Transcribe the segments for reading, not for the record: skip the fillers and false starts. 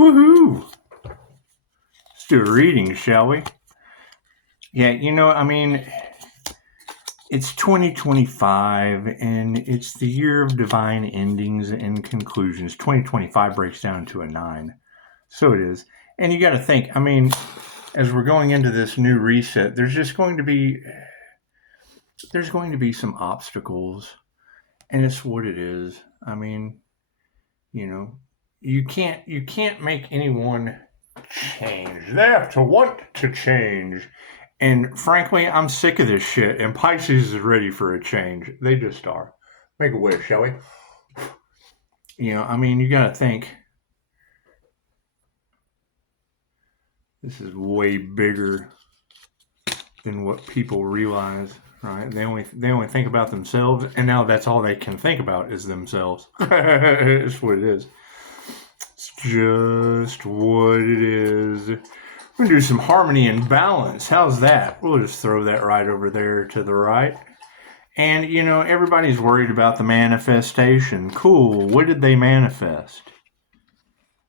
Woohoo! Let's do a reading, shall we? Yeah, it's 2025, and it's the year of divine endings and conclusions. 2025 breaks down to a 9. So it is. And you got to think, as we're going into this new reset, there's going to be some obstacles, and it's what it is. You can't make anyone change. They have to want to change. And frankly, I'm sick of this shit, and Pisces is ready for a change. They just are. Make a wish, shall we? You gotta think. This is way bigger than what people realize, right? They only think about themselves, and now that's all they can think about is themselves. It's what it is. It's just what it is. We're going to do some harmony and balance. How's that? We'll just throw that right over there to the right. And, everybody's worried about the manifestation. Cool. What did they manifest?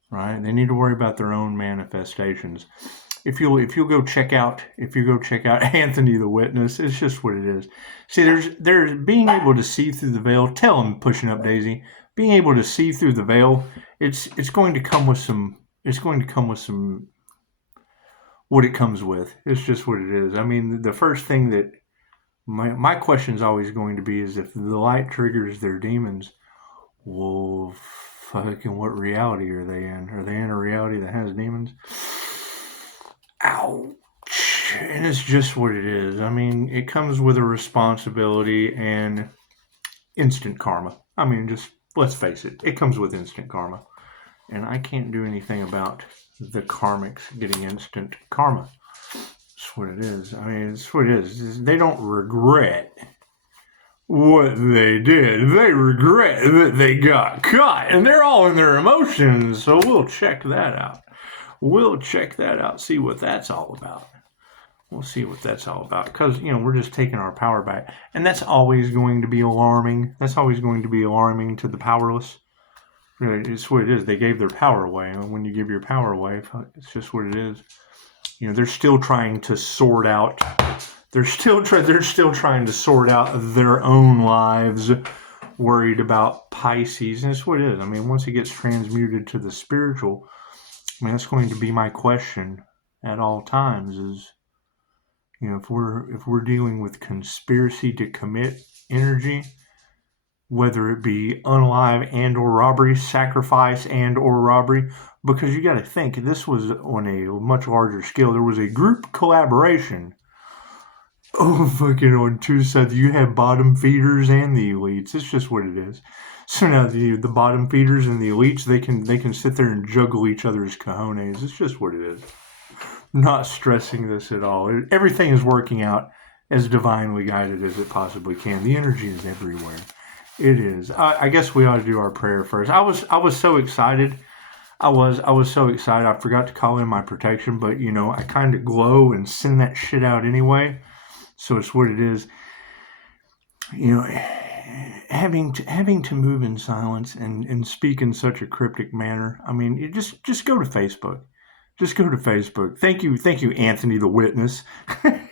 Right? They need to worry about their own manifestations. If you'll go check out Anthony the Witness, it's just what it is. See, there's being able to see through the veil. Tell him, pushing up Daisy. Being able to see through the veil, it's going to come with some. It's going to come with some. What it comes with. It's just what it is. The first thing that my question is always going to be is if the light triggers their demons, well, fucking what reality are they in? Are they in a reality that has demons? Ouch. And it's just what it is. It comes with a responsibility and instant karma. Just let's face it. It comes with instant karma. And I can't do anything about the karmics getting instant karma. That's what it is. It's what it is. They don't regret what they did. They regret that they got caught. And they're all in their emotions. So we'll check that out. See what that's all about. We'll see what that's all about. Because, we're just taking our power back. And that's always going to be alarming. That's always going to be alarming to the powerless. It's what it is. They gave their power away. And when you give your power away, it's just what it is. They're still trying to sort out. They're still trying to sort out their own lives, worried about Pisces. And it's what it is. Once it gets transmuted to the spiritual, that's going to be my question at all times. Is if we're dealing with conspiracy to commit energy, whether it be unalive and or robbery, sacrifice and or robbery, because you got to think this was on a much larger scale. There was a group collaboration. On two sides, you have bottom feeders and the elites. It's just what it is. So now the bottom feeders and the elites, they can sit there and juggle each other's cojones. It's just what it is. Not stressing this at all. Everything is working out as divinely guided as it possibly can. The energy is everywhere. It is. I guess we ought to do our prayer first. I was so excited. I was so excited. I forgot to call in my protection, but I kind of glow and send that shit out anyway. So it's what it is. Having to move in silence and speak in such a cryptic manner. You just go to Facebook. Just go to Facebook. Thank you, Anthony the Witness. I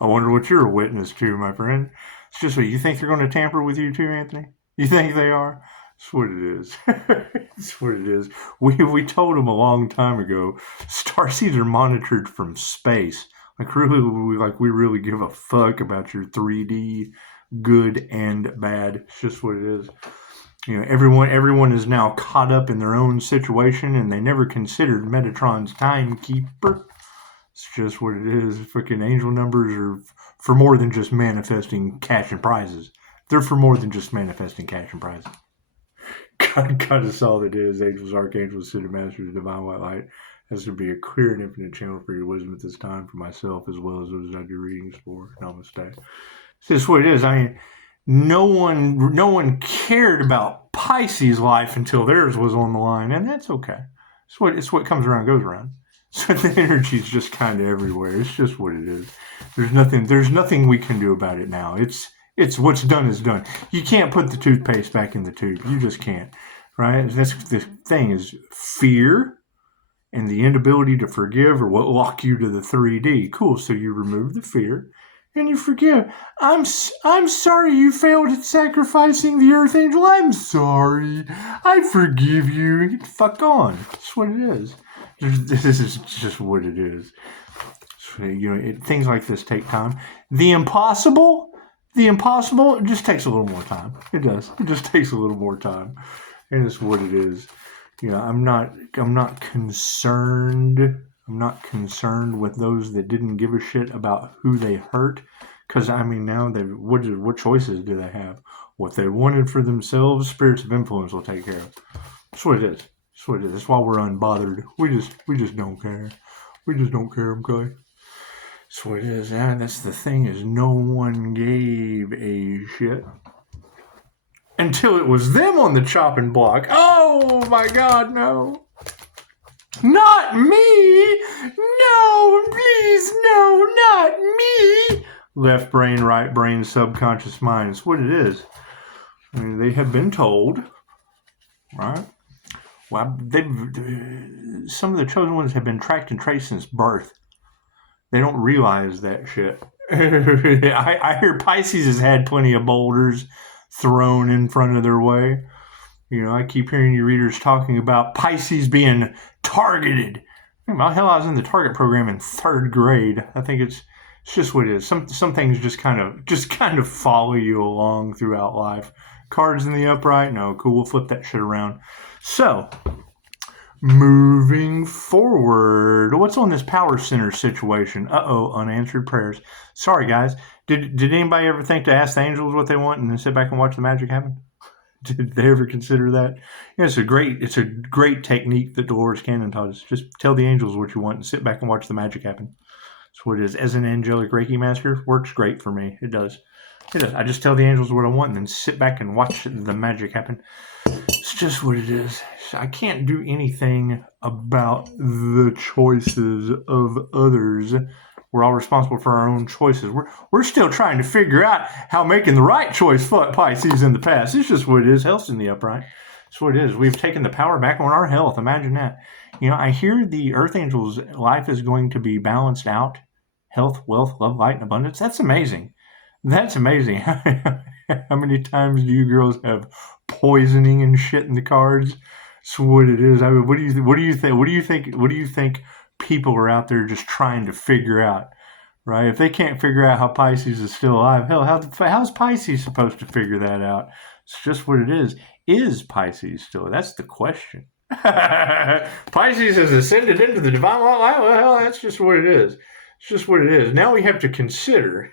wonder what you're a witness to, my friend. It's just what you think they're going to tamper with you too, Anthony? You think they are? That's what it is. That's what it is. We told them a long time ago, starseeds are monitored from space. We really give a fuck about your 3D good and bad. It's just what it is. Everyone is now caught up in their own situation, and they never considered Metatron's timekeeper. It's just what it is. Freaking angel numbers are for more than just manifesting cash and prizes. They're for more than just manifesting cash and prizes. God is all that is. Angels, archangels, ascended masters, divine white light. Has to be a clear and infinite channel for your wisdom at this time, for myself as well as those I do readings for. Namaste. It's just what it is. No one cared about Pisces' life until theirs was on the line, and that's okay. It's what comes around goes around. So the energy is just kind of everywhere. It's just what it is. There's nothing we can do about it now. It's what's done is done. You can't put the toothpaste back in the tube. You just can't. right? That's the thing is fear and the inability to forgive are what lock you to the 3D. Cool. So you remove the fear and you forgive. I'm sorry you failed at sacrificing the Earth Angel. I'm sorry. I forgive you. Get the fuck on. That's what it is. This is just what it is. So, things like this take time. The impossible it just takes a little more time. It does. It just takes a little more time. And it's what it is. I'm not concerned. I'm not concerned with those that didn't give a shit about who they hurt. Because, now what choices do they have? What they wanted for themselves, spirits of influence will take care of. That's what it is. That's what it is. That's why we're unbothered. We just don't care. We just don't care, okay? That's what it is. And that's the thing is no one gave a shit. Until it was them on the chopping block. Oh my God, no. Not me! No, please, no, not me! Left brain, right brain, subconscious mind. It's what it is. They have been told, right? Well, some of the chosen ones have been tracked and traced since birth. They don't realize that shit. I hear Pisces has had plenty of boulders thrown in front of their way. I keep hearing you readers talking about Pisces being targeted. Hell, I was in the target program in 3rd grade. I think it's just what it is. Some things just kind of follow you along throughout life. Cards in the upright, no, cool. We'll flip that shit around. So, moving forward, what's on this power center situation? Unanswered prayers. Sorry, guys. Did anybody ever think to ask the angels what they want and then sit back and watch the magic happen? Did they ever consider that? It's a great technique that Dolores Cannon taught us. Just tell the angels what you want and sit back and watch the magic happen. That's what it is. As an angelic Reiki master, works great for me. It does. I just tell the angels what I want and then sit back and watch the magic happen. It's just what it is. I can't do anything about the choices of others. We're all responsible for our own choices. We're still trying to figure out how making the right choice fucked Pisces in the past. It's just what it is. Health's in the upright. That's what it is. We've taken the power back on our health. Imagine that. I hear the Earth Angel's life is going to be balanced out. Health, wealth, love, light, and abundance. That's amazing. That's amazing. How many times do you girls have poisoning and shit in the cards? That's what it is. What do you think people are out there just trying to figure out, right? If they can't figure out how Pisces is still alive, hell, how's Pisces supposed to figure that out? It's just what it is. Is Pisces still? That's the question. Pisces has ascended into the divine light. Well, hell, that's just what it is. It's just what it is. Now we have to consider.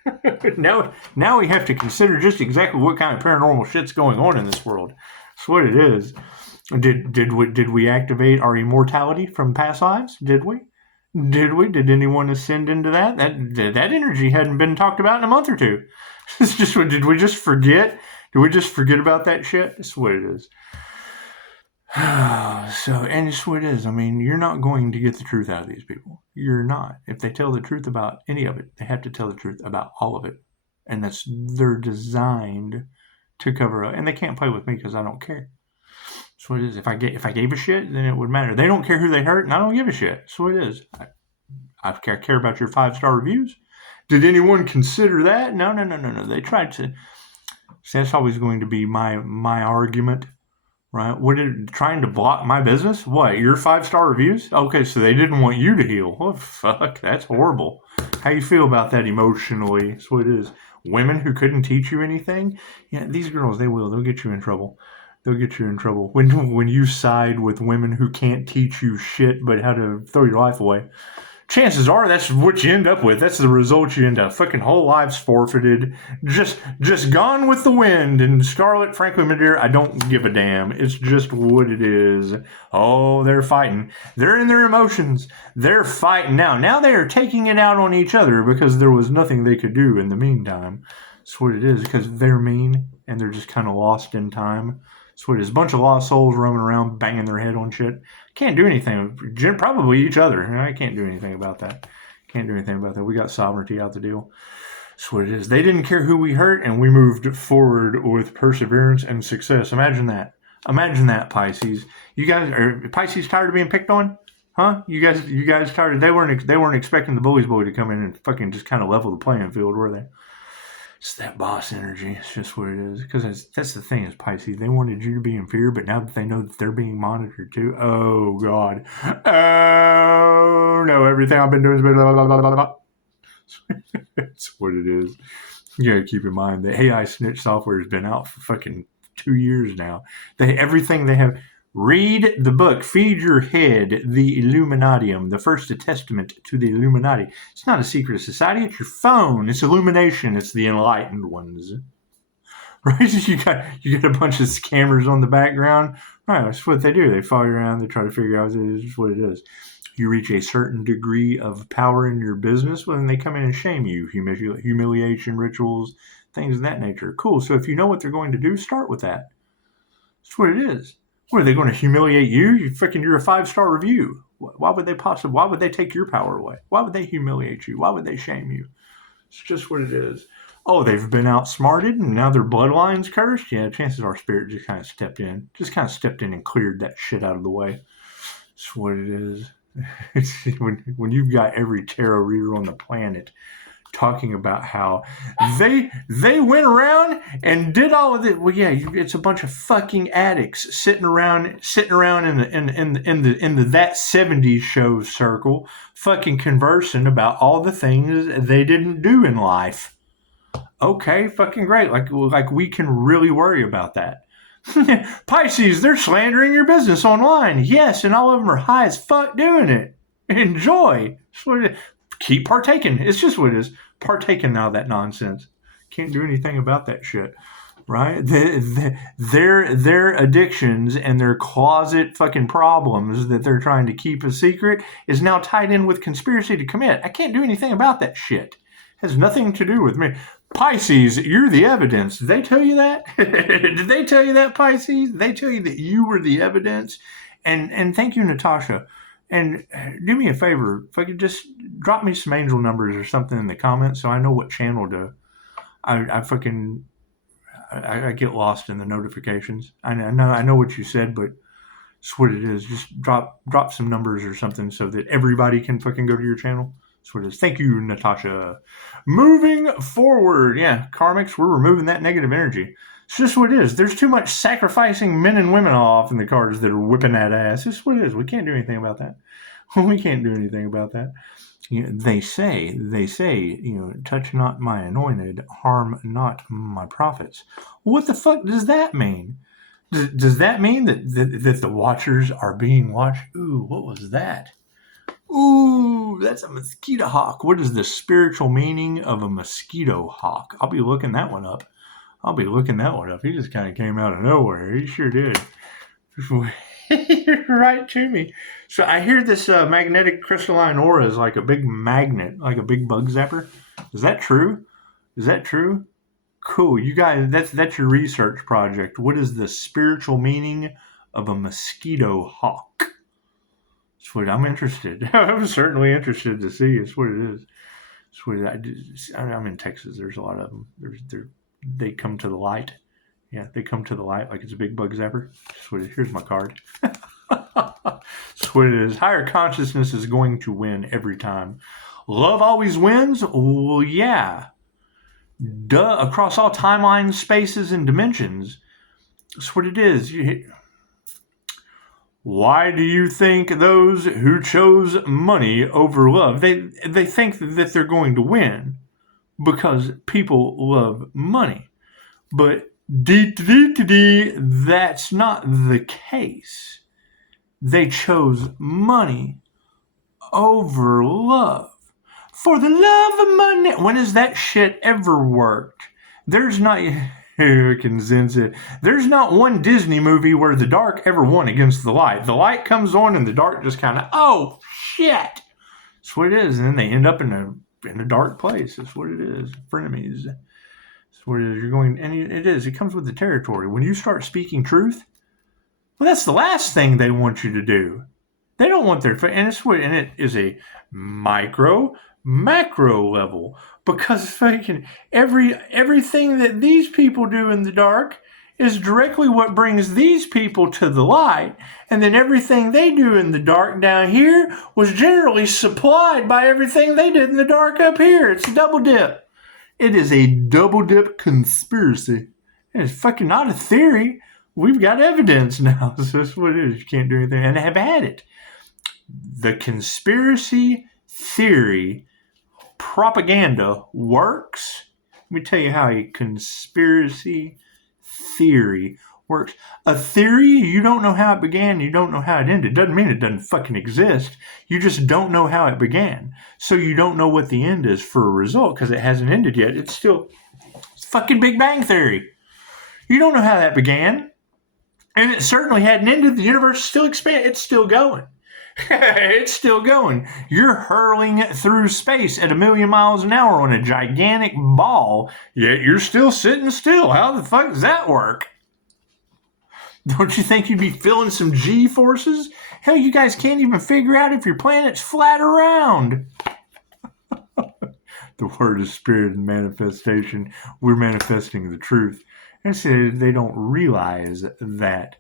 now we have to consider just exactly what kind of paranormal shit's going on in this world. That's what it is. Did we activate our immortality from past lives? Did we? Did anyone ascend into that? That energy hadn't been talked about in a month or two. It's just, did we just forget? Did we just forget about that shit? That's what it is. And it's what it is. You're not going to get the truth out of these people. You're not. If they tell the truth about any of it, they have to tell the truth about all of it. And they're designed to cover up. And they can't play with me because I don't care. That's what it is. If I gave a shit, then it would matter. They don't care who they hurt, and I don't give a shit. That's what it is. I care about your 5-star reviews. Did anyone consider that? No. They tried to. See, that's always going to be my argument, right? Trying to block my business? What, your 5-star reviews? Okay, so they didn't want you to heal. Oh, fuck, that's horrible. How you feel about that emotionally? That's what it is. Women who couldn't teach you anything? Yeah, these girls, they'll get you in trouble. They'll get you in trouble. When you side with women who can't teach you shit but how to throw your life away, chances are that's what you end up with. That's the result you end up. Fucking whole lives forfeited. Just gone with the wind. And Scarlet, frankly, my dear, I don't give a damn. It's just what it is. Oh, they're fighting. They're in their emotions. They're fighting now. Now they are taking it out on each other because there was nothing they could do in the meantime. That's what it is, because they're mean and they're just kind of lost in time. That's what it is. A bunch of lost souls roaming around, banging their head on shit. Can't do anything. Probably each other. I can't do anything about that. Can't do anything about that. We got sovereignty out the deal. That's what it is. They didn't care who we hurt, and we moved forward with perseverance and success. Imagine that. Imagine that, Pisces. You guys are Pisces tired of being picked on? Huh? You guys tired? They weren't expecting the bullies boy to come in and fucking just kind of level the playing field, were they? It's that boss energy. It's just what it is. Because that's the thing is Pisces. They wanted you to be in fear, but now that they know that they're being monitored too, oh God, oh no, everything I've been doing has been blah, blah, blah, blah, blah. That's what it is. You gotta keep in mind that AI snitch software has been out for fucking 2 years now. Everything they have. Read the book, Feed Your Head, The Illuminatium, the first testament to the Illuminati. It's not a secret society, it's your phone. It's illumination. It's the enlightened ones. Right? You got a bunch of scammers on the background. Right, that's what they do. They follow you around, they try to figure out what it is. You reach a certain degree of power in your business, well, then they come in and shame you. Humiliation rituals, things of that nature. Cool. So if you know what they're going to do, start with that. That's what it is. What, are they going to humiliate you? You're a 5-star review. Why would they take your power away? Why would they humiliate you? Why would they shame you? It's just what it is. Oh, they've been outsmarted and now their bloodline's cursed? Yeah, chances are Spirit just kind of stepped in and cleared that shit out of the way. That's what it is. when you've got every tarot reader on the planet talking about how they went around and did all of it. Well, yeah, it's a bunch of fucking addicts sitting around in the that 70s show circle, fucking conversing about all the things they didn't do in life. Okay, fucking great. Like we can really worry about that. Pisces, they're slandering your business online. Yes, and all of them are high as fuck doing it. Enjoy. Keep partaking. It's just what it is. Partaking now of that nonsense. Can't do anything about that shit, right? Their addictions and their closet fucking problems that they're trying to keep a secret is now tied in with conspiracy to commit. I can't do anything about that shit. It has nothing to do with me. Pisces, you're the evidence. Did they tell you that? Did they tell you that, Pisces? Did they tell you that you were the evidence? And thank you, Natasha. And do me a favor, if I could just drop me some angel numbers or something in the comments so I know what channel to. I get lost in the notifications. I know what you said, but it's what it is. Just drop some numbers or something so that everybody can fucking go to your channel. That's what it is. Thank you, Natasha. Moving forward, yeah, karmics, we're removing that negative energy. It's just what it is. There's too much sacrificing men and women off in the cards that are whipping that ass. It's what it is. We can't do anything about that. We can't do anything about that. You know, they say, touch not my anointed, harm not my prophets. What the fuck does that mean? Does that mean that the watchers are being watched? Ooh, what was that? Ooh, that's a mosquito hawk. What is the spiritual meaning of a mosquito hawk? I'll be looking that one up. He just kind of came out of nowhere. He sure did. Right to me. So I hear this magnetic crystalline aura is like a big magnet, like a big bug zapper. Is that true? Cool. You guys, that's your research project. What is the spiritual meaning of a mosquito hawk? That's what I'm interested. I'm certainly interested to see. It's what it is. It's what I'm in Texas. There's a lot of them. They come to the light. Yeah, they come to the light like it's a big bug zapper. Here's my card. That's what it is. Higher consciousness is going to win every time. Love always wins? Well, yeah. Duh. Across all timelines, spaces, and dimensions. That's what it is. Why do you think those who chose money over love, they think that they're going to win because people love money? But that's not the case. They chose money over love. For the love of money. When has that shit ever worked? There's not... There's not one Disney movie where the dark ever won against the light. The light comes on and the dark just kind of, oh, shit. That's what it is. And then they end up in a dark place. That's what it is. Frenemies. That's what it is. It comes with the territory. When you start speaking truth, well, that's the last thing they want you to do. They don't want and it is a macro level, because fucking everything that these people do in the dark is directly what brings these people to the light. And then everything they do in the dark down here was generally supplied by everything they did in the dark up here. It's a double dip. It is a double dip conspiracy. It's fucking not a theory. We've got evidence now. So that's what it is. You can't do anything. And have had it. The conspiracy theory propaganda works. Let me tell you how a conspiracy theory works. A theory, you don't know how it began, you don't know how it ended. Doesn't mean it doesn't fucking exist. You just don't know how it began. So you don't know what the end is for a result because it hasn't ended yet. It's fucking Big Bang Theory. You don't know how that began. And it certainly hadn't ended. The universe is still expanding. It's still going. It's still going. You're hurling through space at 1,000,000 miles an hour on a gigantic ball, yet you're still sitting still. How the fuck does that work? Don't you think you'd be feeling some G forces? Hell, you guys can't even figure out if your planet's flat or round. The word is spirit and manifestation. We're manifesting the truth. And so they don't realize that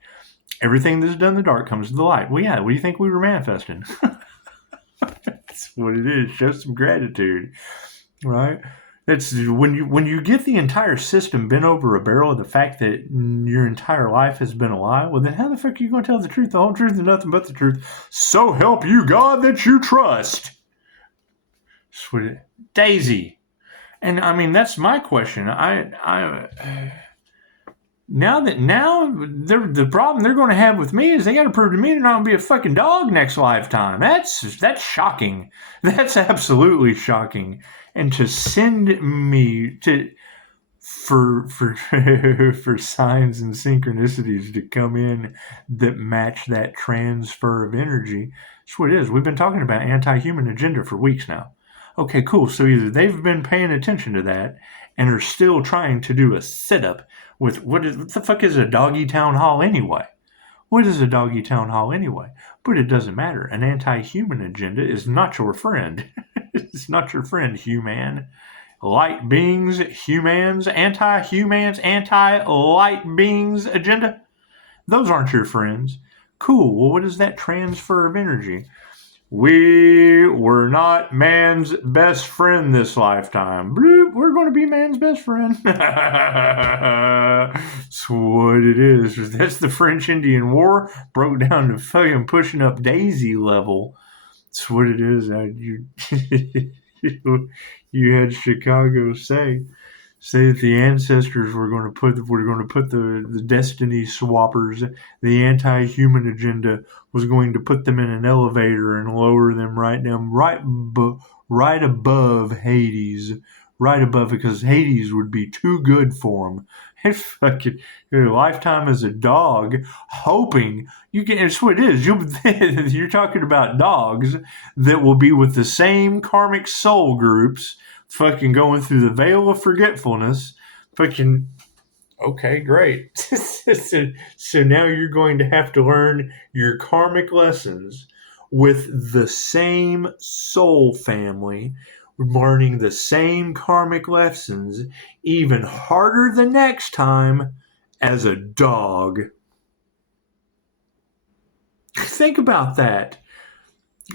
everything that's done in the dark comes to the light. Well, yeah, what do you think we were manifesting? That's what it is. Show some gratitude, right? It's when you get the entire system bent over a barrel of the fact that your entire life has been a lie. Well, then how the fuck are you going to tell the truth, the whole truth, and nothing but the truth? So help you God that you trust. Sweet Daisy, and I mean that's my question. Now the problem they're going to have with me is they got to prove to me they're not going to be a fucking dog next lifetime. That's shocking. That's absolutely shocking. And to send me for signs and synchronicities to come in that match that transfer of energy, that's what it is. We've been talking about anti-human agenda for weeks now. Okay, cool. So either they've been paying attention to that and are still trying to do a sit-up with what the fuck is a doggy town hall anyway? What is a doggy town hall anyway? But it doesn't matter. An anti-human agenda is not your friend. It's not your friend, human. Light beings, humans, anti-humans, anti-light beings agenda. Those aren't your friends. Cool. Well, what is that transfer of energy? We were not man's best friend this lifetime. Bloop, we're going to be man's best friend. That's what it is. That's the French-Indian War broke down to fucking pushing up Daisy level. That's what it is. You had Chicago say that the ancestors were going to put the destiny swappers, the anti-human agenda was going to put them in an elevator and lower them right above Hades, right above, because Hades would be too good for them. It's fucking your lifetime as a dog, hoping you can. It's what it is. You're talking about dogs that will be with the same karmic soul groups, fucking going through the veil of forgetfulness. Fucking okay, great. So now you're going to have to learn your karmic lessons with the same soul family, learning the same karmic lessons, even harder the next time as a dog. Think about that.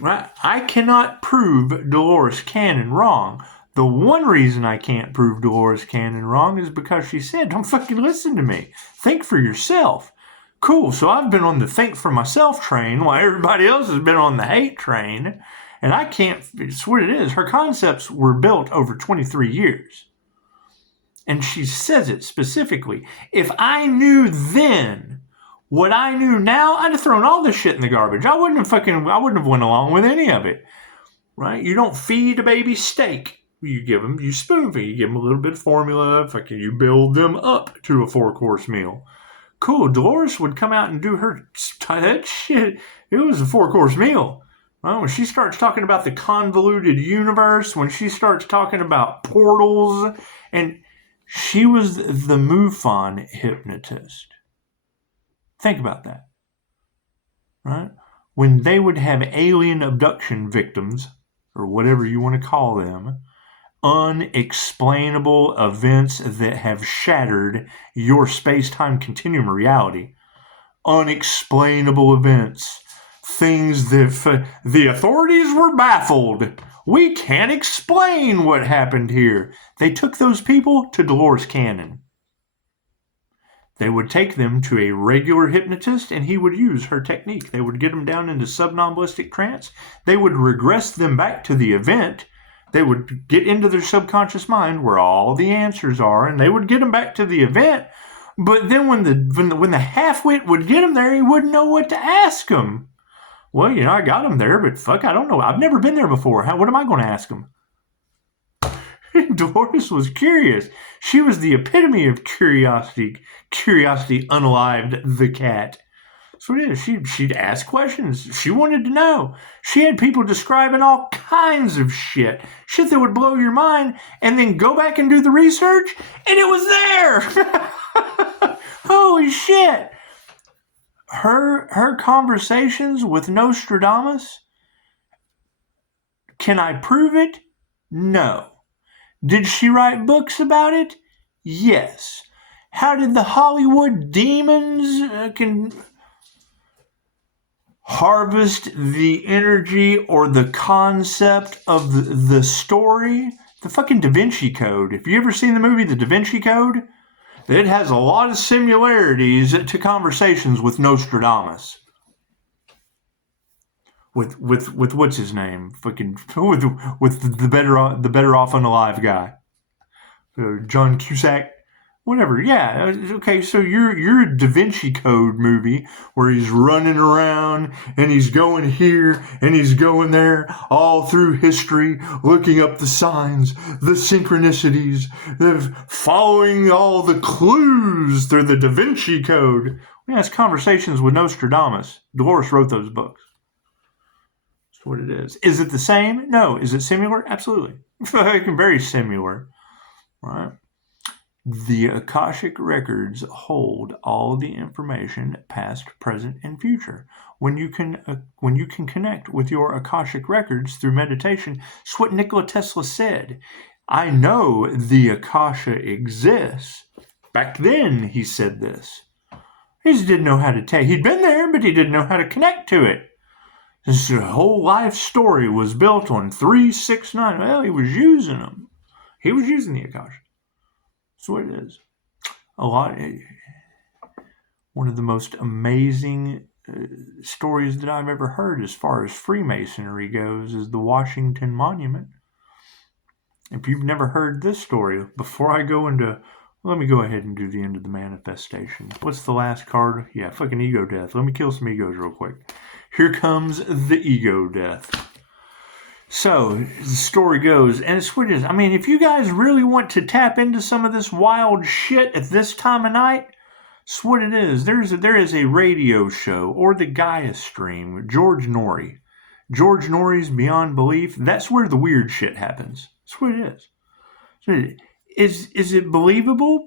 Right? I cannot prove Dolores Cannon wrong. The one reason I can't prove Dolores Cannon wrong is because she said, don't fucking listen to me. Think for yourself. Cool, so I've been on the think for myself train while everybody else has been on the hate train. And I can't, it's what it is. Her concepts were built over 23 years. And she says it specifically. If I knew then what I knew now, I'd have thrown all this shit in the garbage. I wouldn't have went along with any of it. Right? You don't feed a baby steak. You spoon feed, you give them a little bit of formula, fucking you build them up to a 4-course meal. Cool, Dolores would come out and do that shit. It was a 4-course meal. Right? When she starts talking about the convoluted universe, when she starts talking about portals, and she was the MUFON hypnotist. Think about that. Right? When they would have alien abduction victims, or whatever you want to call them, unexplainable events that have shattered your space-time continuum reality. Unexplainable events. Things that the authorities were baffled. We can't explain what happened here. They took those people to Dolores Cannon. They would take them to a regular hypnotist, and he would use her technique. They would get them down into somnambulistic trance. They would regress them back to the event. They would get into their subconscious mind where all the answers are, and they would get them back to the event. But then when the half-wit would get them there, he wouldn't know what to ask them. Well, I got them there, but fuck, I don't know. I've never been there before. What am I going to ask them? Dolores was curious. She was the epitome of curiosity. Curiosity unalived the cat. So it is. She'd ask questions. She wanted to know. She had people describing all kinds of shit. Shit that would blow your mind, and then go back and do the research, and it was there. Holy shit. Her conversations with Nostradamus, can I prove it? No. Did she write books about it? Yes. How did the Hollywood demons harvest the energy or the concept of the story? The fucking Da Vinci Code. If you ever seen the movie The Da Vinci Code, it has a lot of similarities to conversations with Nostradamus. With what's his name? Fucking with the better off unalive guy, John Cusack, whatever. Yeah, okay. So your Da Vinci Code movie where he's running around and he's going here and he's going there all through history, looking up the signs, the synchronicities, following all the clues through the Da Vinci Code. We has conversations with Nostradamus. Dolores wrote those books. What it is. Is it the same? No. Is it similar? Absolutely. Very similar. Right? The Akashic records hold all the information, past, present, and future. When you can connect with your Akashic records through meditation, it's what Nikola Tesla said. I know the Akasha exists. Back then, he said this. He just didn't know how to take. He'd been there, but he didn't know how to connect to it. His whole life story was built on 3, 6, 9. Well, he was using them. He was using the Akasha. That's what it is. One of the most amazing stories that I've ever heard as far as Freemasonry goes is the Washington Monument. If you've never heard this story, before I go into... Let me go ahead and do the end of the manifestation. What's the last card? Yeah, fucking ego death. Let me kill some egos real quick. Here comes the ego death. So, the story goes, and it's what it is. I mean, if you guys really want to tap into some of this wild shit at this time of night, it's what it is. There is a radio show, or the Gaia stream, George Norrie. George Norrie's Beyond Belief. That's where the weird shit happens. That's what it is. Is it believable?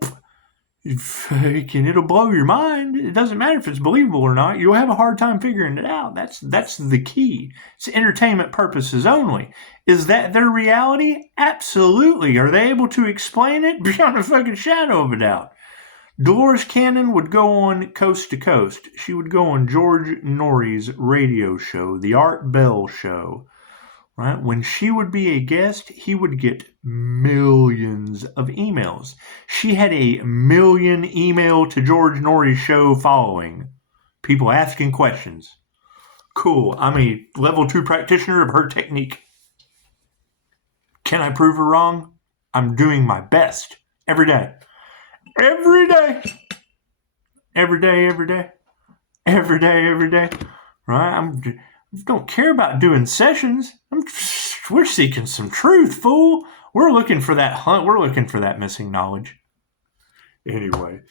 It'll blow your mind. It doesn't matter if it's believable or not. You'll have a hard time figuring it out. That's the key. It's entertainment purposes only. Is that their reality? Absolutely. Are they able to explain it? Beyond a fucking shadow of a doubt. Dolores Cannon would go on Coast to Coast. She would go on George Norrie's radio show, The Art Bell Show. Right? When she would be a guest, he would get millions of emails. She had a million email to George Norrie's show following. People asking questions. Cool. I'm a level 2 practitioner of her technique. Can I prove her wrong? I'm doing my best. Every day. Every day. Every day, every day. Every day, every day. Right? Don't care about doing sessions. We're seeking some truth, fool. We're looking for that hunt. We're looking for that missing knowledge. Anyway,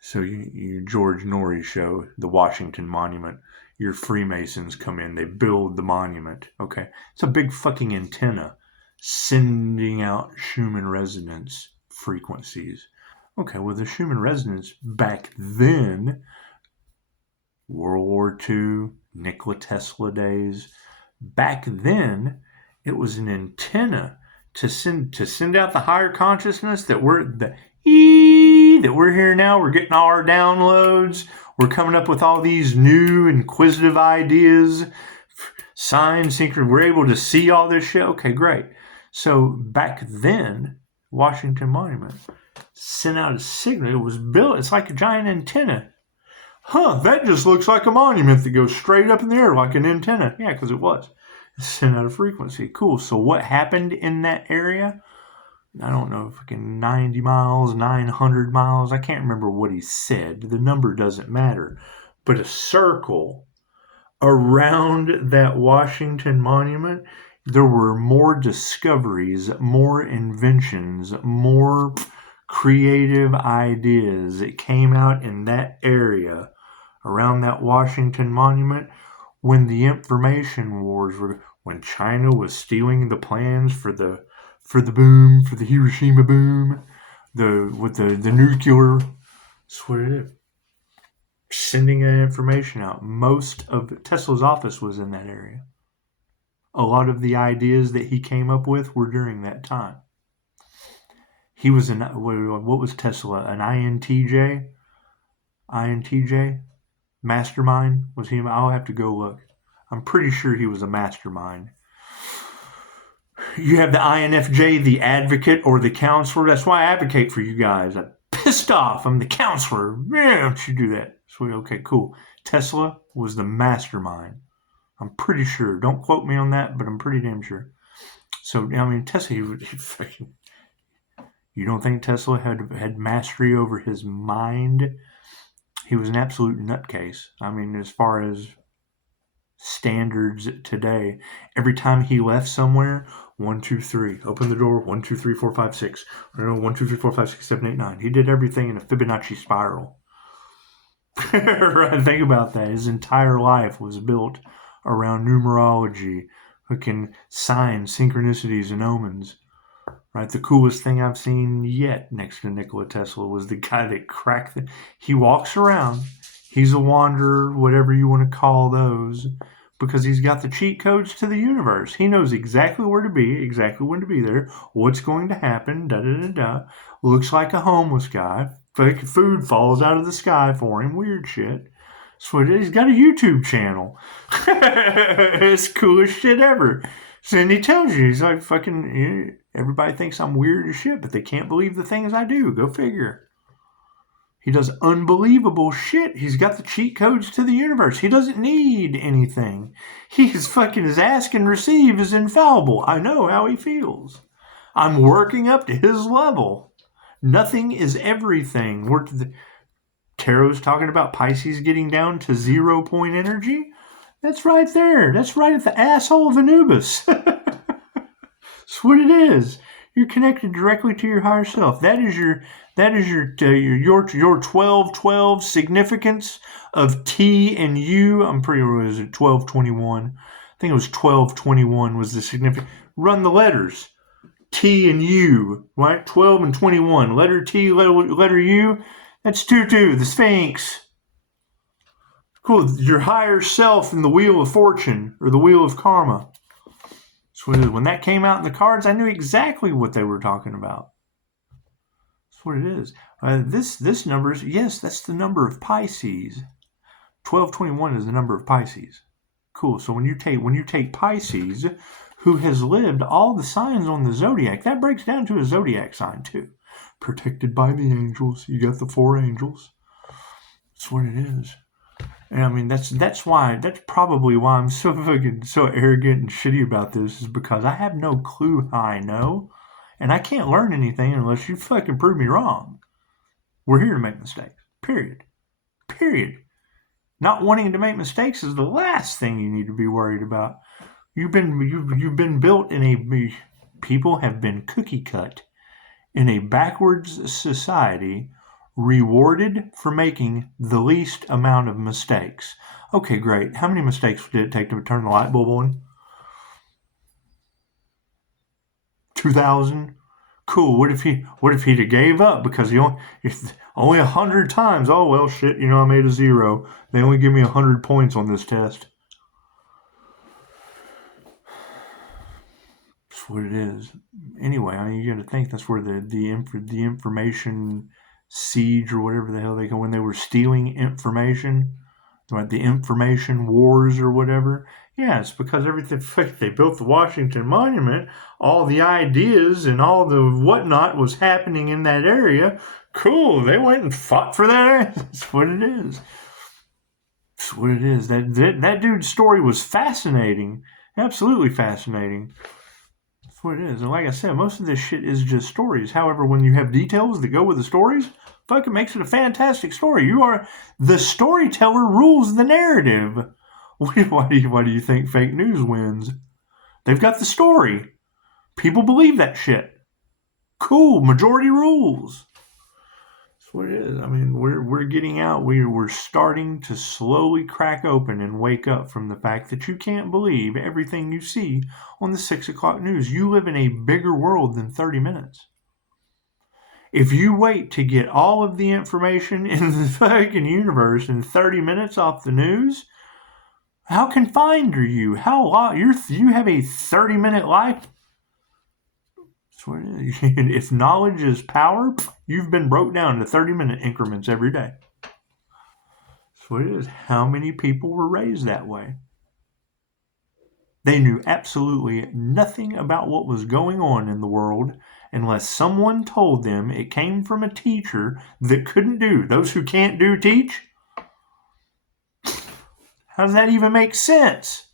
so you George Norrie show, the Washington Monument. Your Freemasons come in. They build the monument. Okay, it's a big fucking antenna sending out Schumann resonance frequencies. Okay, well, the Schumann resonance back then, World War II, Nikola Tesla days, back then, It was an antenna to send out the higher consciousness that we're here now. We're getting all our downloads. We're coming up with all these new inquisitive ideas, signs, synchron. We're able to see all this shit. Okay, great. So back then, Washington Monument sent out a signal. It was built. It's like a giant antenna. That just looks like a monument that goes straight up in the air like an antenna. Yeah, because it was. It sent out a frequency. Cool. So what happened in that area? I don't know, fucking 90 miles, 900 miles. I can't remember what he said. The number doesn't matter. But a circle around that Washington Monument, there were more discoveries, more inventions, more creative ideas that came out in that area around that Washington Monument when the information wars were, when China was stealing the plans for the boom, for the Hiroshima boom, with the nuclear. That's what it is. Sending that information out. Most of Tesla's office was in that area. A lot of the ideas that he came up with were during that time. He was what was Tesla? An INTJ? INTJ? Mastermind? Was he? I'll have to go look. I'm pretty sure he was a mastermind. You have the INFJ, the advocate or the counselor. That's why I advocate for you guys. I'm pissed off. I'm the counselor. Yeah, don't you do that. Sweet. Okay, cool. Tesla was the mastermind. I'm pretty sure. Don't quote me on that, but I'm pretty damn sure. So, I mean, Tesla, he fucking... You don't think Tesla had mastery over his mind? He was an absolute nutcase. I mean, as far as standards today, every time he left somewhere, 1, 2, 3, open the door, 1, 2, 3, 4, 5, 6. 1, 2, 3, 4, 5, 6, 7, 8, 9. He did everything in a Fibonacci spiral. Right, think about that. His entire life was built around numerology, fucking signs, synchronicities, and omens. Right, the coolest thing I've seen yet next to Nikola Tesla was the guy that cracked it. He walks around. He's a wanderer, whatever you want to call those, because he's got the cheat codes to the universe. He knows exactly where to be, exactly when to be there, what's going to happen, da-da-da-da. Looks like a homeless guy. Food falls out of the sky for him. Weird shit. So he's got a YouTube channel. It's the coolest shit ever. So then he tells you, he's like, fucking, everybody thinks I'm weird as shit, but they can't believe the things I do. Go figure. He does unbelievable shit. He's got the cheat codes to the universe. He doesn't need anything. He's fucking, his ask and receive is infallible. I know how he feels. I'm working up to his level. Nothing is everything. Tarot's talking about Pisces getting down to 0 point energy. That's right there. That's right at the asshole of Anubis. That's what it is. You're connected directly to your higher self. That is your 12-12 significance of T and U. I'm pretty sure it was 1221. I think it was 1221 was the significance. Run the letters. T and U, right? 12 and 21. Letter T, letter U. That's 2-2, the Sphinx. Cool. Your higher self in the Wheel of Fortune or the Wheel of Karma. So when that came out in the cards, I knew exactly what they were talking about. That's what it is. This number is, yes, that's the number of Pisces. 1221 is the number of Pisces. Cool. So when you take Pisces, who has lived all the signs on the zodiac, that breaks down to a zodiac sign too. Protected by the angels. You got the 4 angels. That's what it is. And I mean, that's probably why I'm so arrogant and shitty about this, is because I have no clue how I know, and I can't learn anything unless you fucking prove me wrong. We're here to make mistakes. Period. Not wanting to make mistakes is the last thing you need to be worried about. You've been built people have been cookie cut in a backwards society, rewarded for making the least amount of mistakes. Okay, great. How many mistakes did it take to turn the light bulb on? 2,000? Cool. What if he'd have gave up because he only 100 times? Oh, well, shit, I made a 0. They only give me 100 points on this test. That's what it is. Anyway, I mean, you got to think that's where the information siege or whatever the hell they go, when they were stealing information, like the information wars or whatever. Yeah, it's because everything, they built the Washington Monument, all the ideas and all the whatnot was happening in that area. Cool, they went and fought for that area. That's what it is. That's what it is. That dude's story was fascinating. Absolutely fascinating. That's what it is. And like I said, most of this shit is just stories. However, when you have details that go with the stories, fucking makes it a fantastic story. You are the storyteller, rules the narrative. Why do you think fake news wins? They've got the story. People believe that shit. Cool. Majority rules. That's what it is. I mean, we're getting out. We're starting to slowly crack open and wake up from the fact that you can't believe everything you see on the 6 o'clock news. You live in a bigger world than 30 minutes. If you wait to get all of the information in the fucking universe in 30 minutes off the news, how confined are you? How long? You have a 30-minute life? That's what it is. If knowledge is power, you've been broke down to 30-minute increments every day. That's what it is. How many people were raised that way? They knew absolutely nothing about what was going on in the world unless someone told them it came from a teacher that couldn't do. Those who can't do teach? How does that even make sense?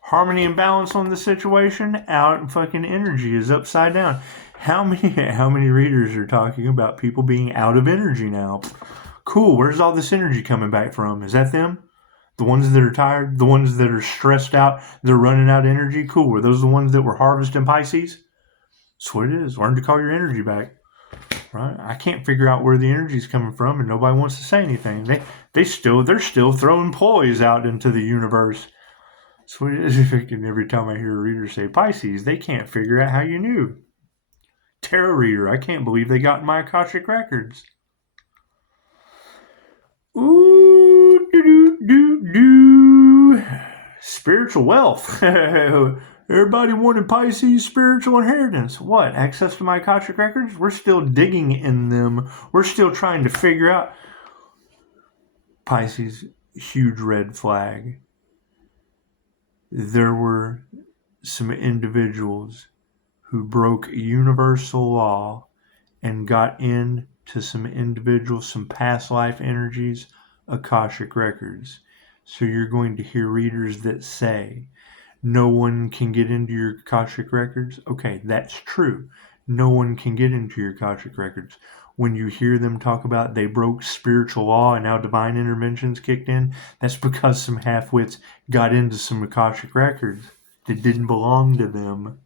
Harmony and balance on the situation, out fucking energy is upside down. How many readers are talking about people being out of energy now? Cool, where's all this energy coming back from? Is that them? The ones that are tired? The ones that are stressed out? They're running out of energy? Cool, were those the ones that were harvesting Pisces? That's what it is. Learn to call your energy back. Right? I can't figure out where the energy's coming from, and nobody wants to say anything. They're still throwing ploys out into the universe. So it is. Every time I hear a reader say Pisces, they can't figure out how you knew. Tarot reader, I can't believe they got in my Akashic records. Ooh, do. Spiritual wealth. Everybody wanted Pisces spiritual inheritance. What? Access to my Akashic records? We're still digging in them. We're still trying to figure out. Pisces, huge red flag. There were some individuals who broke universal law and got into some past life energies, Akashic records. So you're going to hear readers that say, no one can get into your Akashic records. Okay, that's true. No one can get into your Akashic records. When you hear them talk about they broke spiritual law and now divine interventions kicked in, that's because some half-wits got into some Akashic records that didn't belong to them.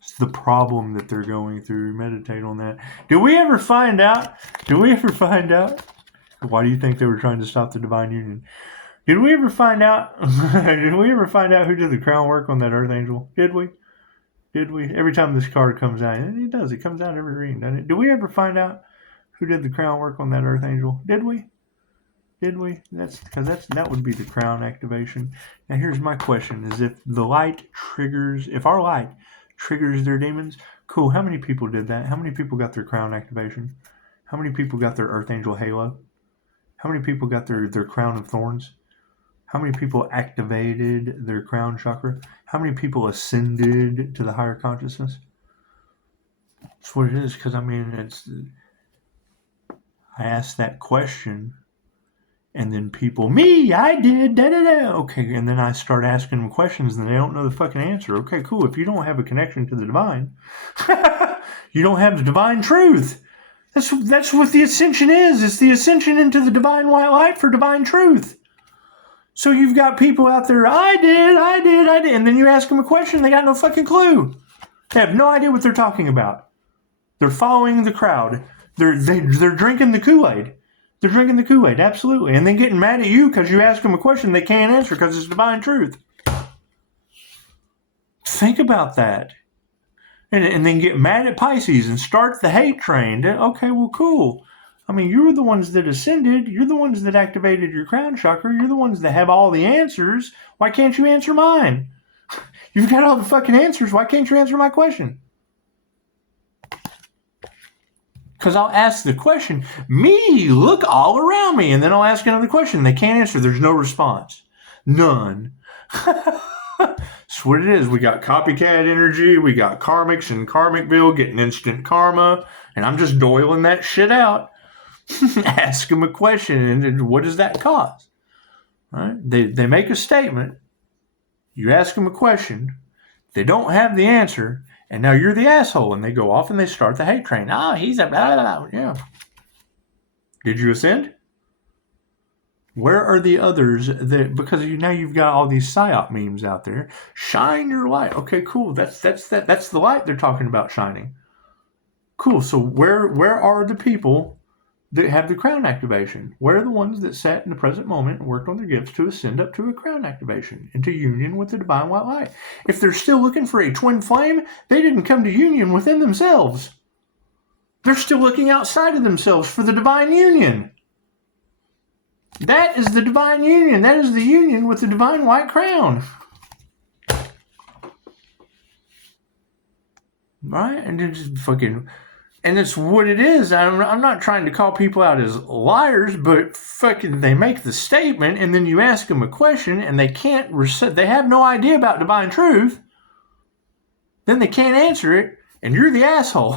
It's the problem that they're going through. Meditate on that. Did we ever find out? Why do you think they were trying to stop the divine union? Did we ever find out? Who did the crown work on that Archangel? Did we? Every time this card comes out, and it does. It comes out every reading, doesn't it? Did we ever find out who did the crown work on that Archangel? Did we? That's because that would be the crown activation. Now here's my question: is if our light triggers their demons? Cool. How many people did that? How many people got their crown activation? How many people got their Archangel halo? How many people got their crown of thorns? How many people activated their crown chakra? How many people ascended to the higher consciousness? That's what it is, because I asked that question, and then people, I did, da-da-da. Okay, and then I start asking them questions, and they don't know the fucking answer. Okay, cool. If you don't have a connection to the divine, you don't have the divine truth. That's what the ascension is. It's the ascension into the divine white light for divine truth. So you've got people out there, I did, and then you ask them a question, they got no fucking clue. They have no idea what they're talking about. They're following the crowd. They're drinking the Kool-Aid. They're drinking the Kool-Aid, absolutely. And then getting mad at you because you ask them a question they can't answer because it's divine truth. Think about that. And then get mad at Pisces and start the hate train. Okay, well, cool. I mean, you're the ones that ascended. You're the ones that activated your crown chakra. You're the ones that have all the answers. Why can't you answer mine? You've got all the fucking answers. Why can't you answer my question? Because I'll ask the question, me, look all around me, and then I'll ask another question. They can't answer. There's no response. None. That's what it is. We got copycat energy. We got karmics and Karmicville getting instant karma. And I'm just doiling that shit out. Ask them a question. And what does that cause? Right? They make a statement. You ask them a question. They don't have the answer. And now you're the asshole. And they go off and they start the hate train. Oh, he's a blah, blah, blah. Yeah. Did you ascend? Where are the others that, because now you've got all these psyop memes out there. Shine your light. Okay, cool. That's the light they're talking about shining. Cool. So where are the people that have the crown activation? Where are the ones that sat in the present moment and worked on their gifts to ascend up to a crown activation, into union with the divine white light? If they're still looking for a twin flame, they didn't come to union within themselves. They're still looking outside of themselves for the divine union. That is the divine union. That is the union with the divine white crown. Right? And it's fucking... And it's what it is. I'm not trying to call people out as liars, but fucking they make the statement and then you ask them a question and they can't... They have no idea about divine truth. Then they can't answer it and you're the asshole.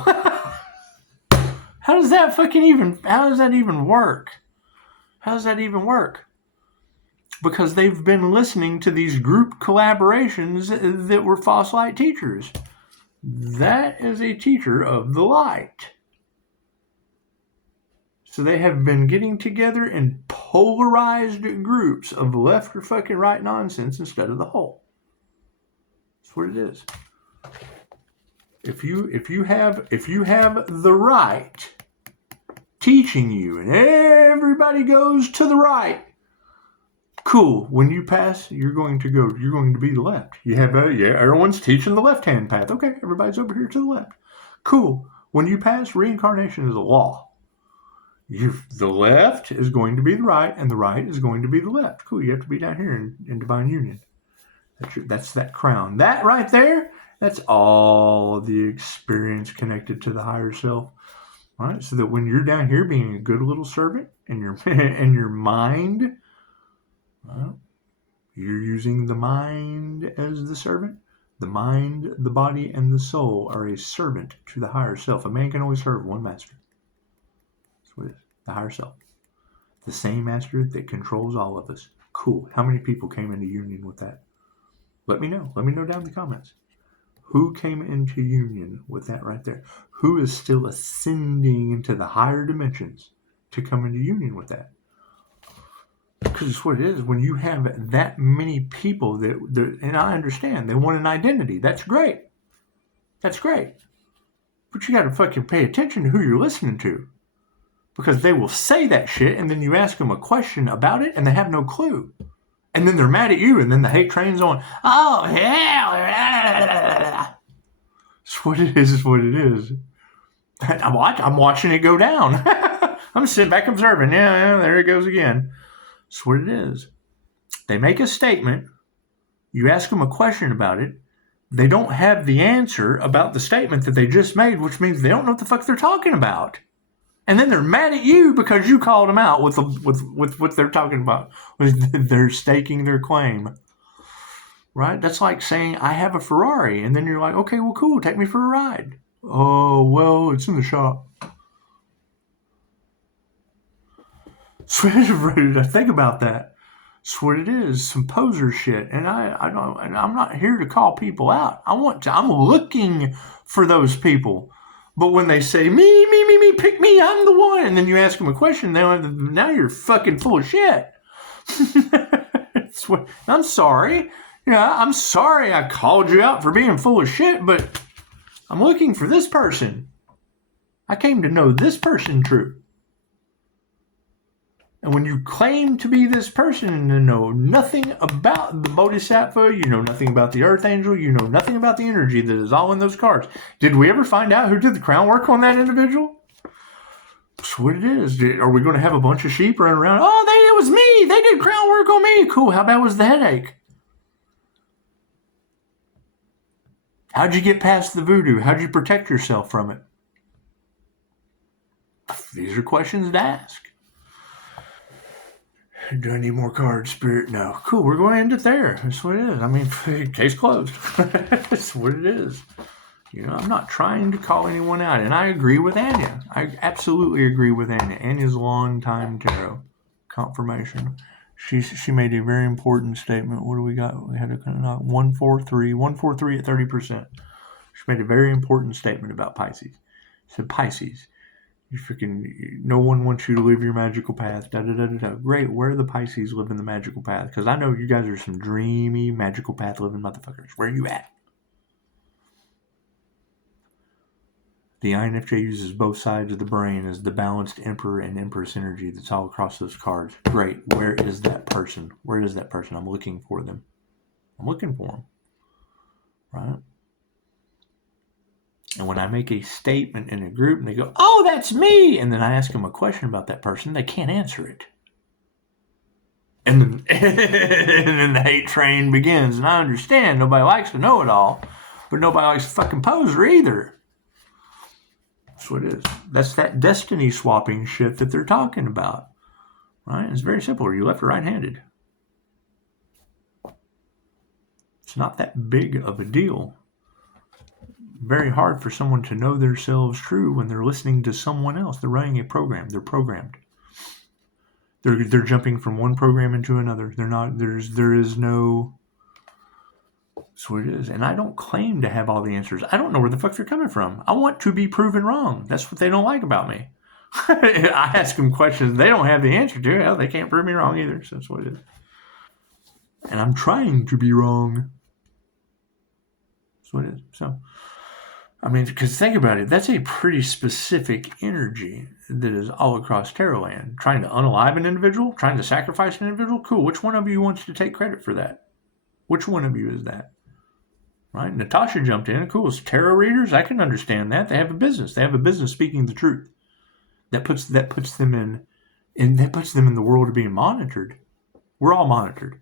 How does that even work? How does that even work? Because they've been listening to these group collaborations that were false light teachers. That is a teacher of the light. So they have been getting together in polarized groups of left or fucking right nonsense instead of the whole. That's what it is. If you have the right teaching you, and everybody goes to the right. Cool. When you pass, you're going to be the left. You have everyone's teaching the left-hand path. Okay, everybody's over here to the left. Cool. When you pass, reincarnation is a law. The left is going to be the right, and the right is going to be the left. Cool. You have to be down here in divine union. That's that crown. That right there, that's all the experience connected to the higher self. Right, so that when you're down here being a good little servant in your mind, well, you're using the mind as the servant. The mind, the body, and the soul are a servant to the higher self. A man can only serve one master. That's what it is. The higher self. The same master that controls all of us. Cool. How many people came into union with that? Let me know. Let me know down in the comments. Who came into union with that right there? Who is still ascending into the higher dimensions to come into union with that? Because it's what it is. When you have that many people that, and I understand, they want an identity. That's great. That's great. But you got to fucking pay attention to who you're listening to. Because they will say that shit, and then you ask them a question about it, and they have no clue. And then they're mad at you, and then the hate train's on. Oh, hell. It's what it is. It's what it is. I'm watching it go down. I'm sitting back observing. Yeah, there it goes again. It's what it is. They make a statement. You ask them a question about it. They don't have the answer about the statement that they just made, which means they don't know what the fuck they're talking about. And then they're mad at you because you called them out with what they're talking about. They're staking their claim. Right? That's like saying, I have a Ferrari. And then you're like, okay, well, cool. Take me for a ride. Oh, well, it's in the shop. Think about that. That's what it is. Some poser shit. And I'm not here to call people out. I'm looking for those people. But when they say, me, pick me, I'm the one. And then you ask them a question, now you're fucking full of shit. I'm sorry. Yeah, I'm sorry I called you out for being full of shit, but I'm looking for this person. I came to know this person true. And when you claim to be this person and know nothing about the Bodhisattva, you know nothing about the Archangel, you know nothing about the energy that is all in those cards. Did we ever find out who did the crown work on that individual? That's what it is. Are we going to have a bunch of sheep running around? Oh, it was me. They did crown work on me. Cool. How bad was the headache? How'd you get past the voodoo? How'd you protect yourself from it? These are questions to ask. Do I need more cards, Spirit? No. Cool, we're going to end it there. That's what it is. I mean, case closed. That's what it is. You know, I'm not trying to call anyone out. And I agree with Anya. I absolutely agree with Anya. Anya's long-time tarot confirmation. She made a very important statement. What do we got? We had a 143 at 30%. She made a very important statement about Pisces. She said, Pisces, you freaking, no one wants you to live your magical path. Great, where do the Pisces live in the magical path? Because I know you guys are some dreamy magical path living motherfuckers. Where are you at? The INFJ uses both sides of the brain as the balanced Emperor and Empress energy that's all across those cards. Great. Where is that person? Where is that person? I'm looking for them. I'm looking for them. Right? And when I make a statement in a group and they go, oh, that's me, and then I ask them a question about that person, they can't answer it. And then the hate train begins. And I understand nobody likes to know it all, but nobody likes to fucking poser either. That's what it is. That's that destiny swapping shit that they're talking about. Right? It's very simple. Are you left or right-handed? It's not that big of a deal. Very hard for someone to know themselves true when they're listening to someone else. They're running a program. They're programmed. They're jumping from one program into another. They're not. There is no. That's what it is. And I don't claim to have all the answers. I don't know where the fuck they're coming from. I want to be proven wrong. That's what they don't like about me. I ask them questions they don't have the answer to. Hell, they can't prove me wrong either. So that's what it is. And I'm trying to be wrong. That's what it is. So, I mean, because think about it. That's a pretty specific energy that is all across tarot land. Trying to unalive an individual? Trying to sacrifice an individual? Cool. Which one of you wants to take credit for that? Which one of you is that? Right? Natasha jumped in. Cool. As tarot readers, I can understand that. They have a business. They have a business speaking the truth. That puts them in the world of being monitored. We're all monitored.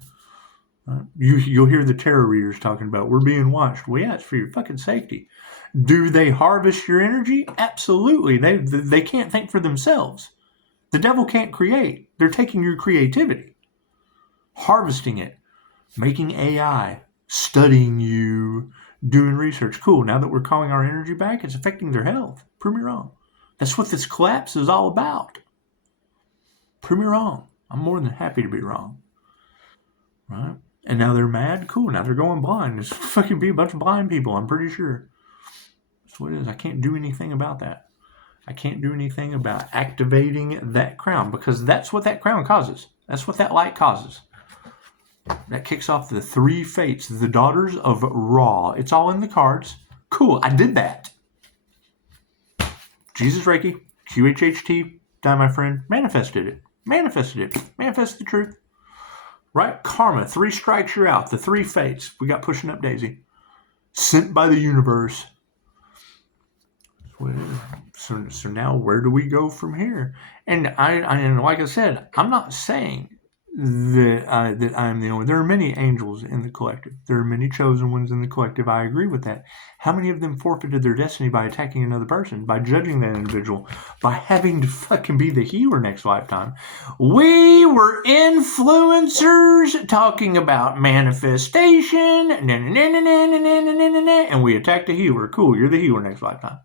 You'll hear the tarot readers talking about we're being watched. Well, yeah, it's for your fucking safety. Do they harvest your energy? Absolutely. They can't think for themselves. The devil can't create. They're taking your creativity, harvesting it, making AI, studying you, doing research. Cool. Now that we're calling our energy back, it's affecting their health. Prove me wrong. That's what this collapse is all about. Prove me wrong. I'm more than happy to be wrong. Right? And now they're mad? Cool. Now they're going blind. There's fucking be a bunch of blind people, I'm pretty sure. That's what it is. I can't do anything about that. I can't do anything about activating that crown because that's what that crown causes. That's what that light causes. That kicks off the 3 fates, the daughters of Ra. It's all in the cards. Cool. I did that. Jesus Reiki, QHHT, die my friend, manifested it. Manifested the truth. Right? Karma, 3 strikes, you're out. The 3 fates. We got pushing up Daisy. Sent by the universe. So now where do we go from here? And like I said, I'm not saying that I'm the only. There are many angels in the collective. There are many chosen ones in the collective. I agree with that. How many of them forfeited their destiny by attacking another person, by judging that individual, by having to fucking be the healer next lifetime? We were influencers talking about manifestation, and we attacked a healer. Cool, you're the healer next lifetime.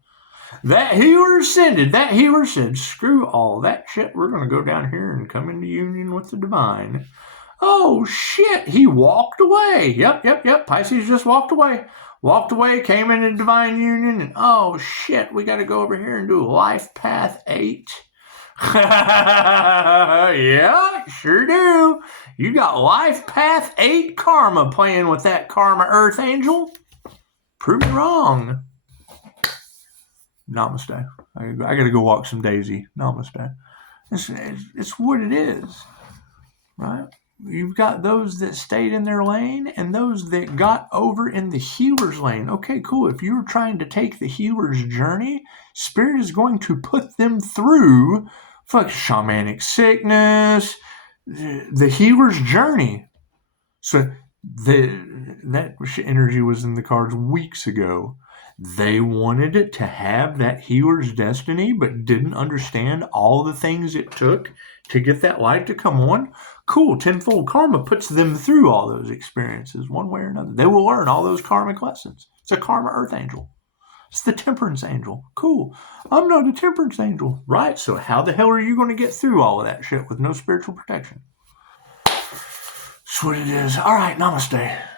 That healer said, screw all that shit. We're going to go down here and come into union with the divine. Oh, shit. He walked away. Yep. Pisces just walked away. Came into divine union, and oh, shit. We got to go over here and do Life Path 8. Yeah, sure do. You got Life Path 8 karma playing with that karma earth angel. Prove me wrong. Namaste. I got to go walk some Daisy. Namaste. It's what it is, right? You've got those that stayed in their lane and those that got over in the healer's lane. Okay, cool. If you're trying to take the healer's journey, Spirit is going to put them through shamanic sickness, the healer's journey. So That energy was in the cards weeks ago. They wanted it to have that healer's destiny, but didn't understand all the things it took to get that light to come on. Cool. Tenfold karma puts them through all those experiences one way or another. They will learn all those karmic lessons. It's a karma earth angel. It's the temperance angel. Cool. I'm not a temperance angel. Right. So how the hell are you going to get through all of that shit with no spiritual protection? That's what it is. All right. Namaste.